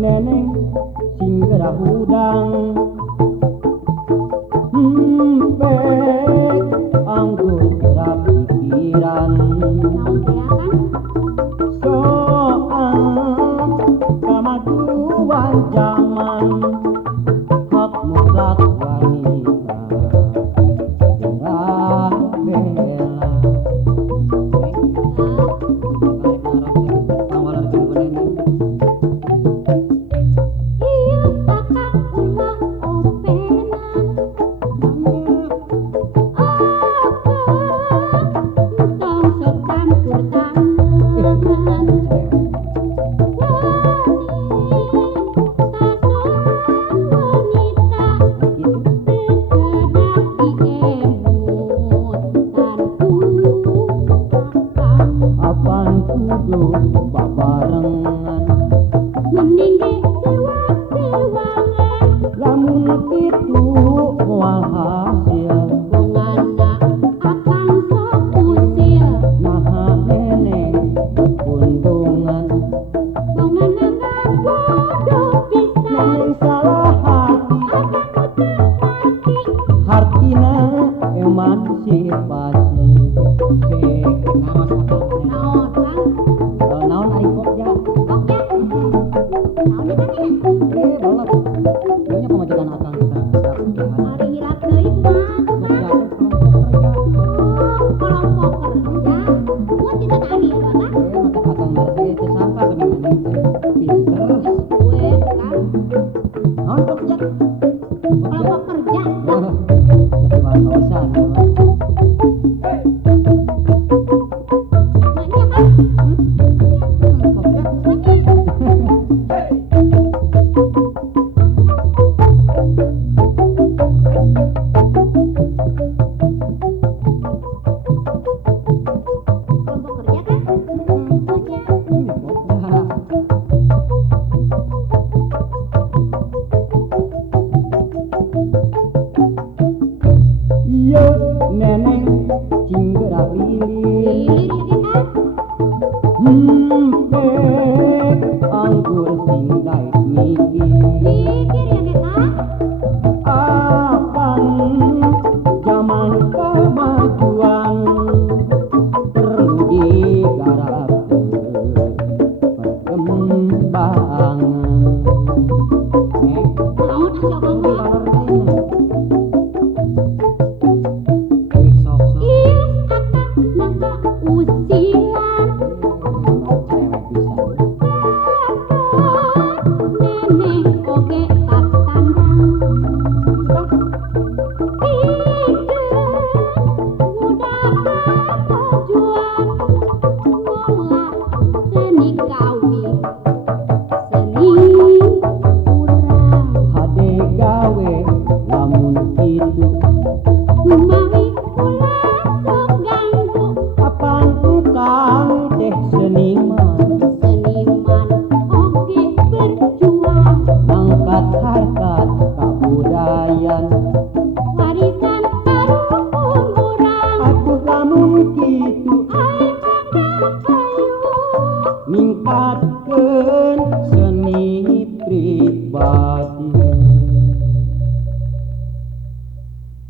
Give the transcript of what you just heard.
neneng sing gerah udang pek anggur gerah pikiran soal kemajuan zaman hak mutlak wanita gerah bela apaan kudu babarengan lamun kitu moal hasil naha neneng keundungan neneng salah hati hartina emansipasi naon ari pokja balap nya pemajikan akang kita iya neneng cing gerah lilir pek anggur sing daek mikir apan zaman kemajuan perlu digarapkeun perkembangan Kau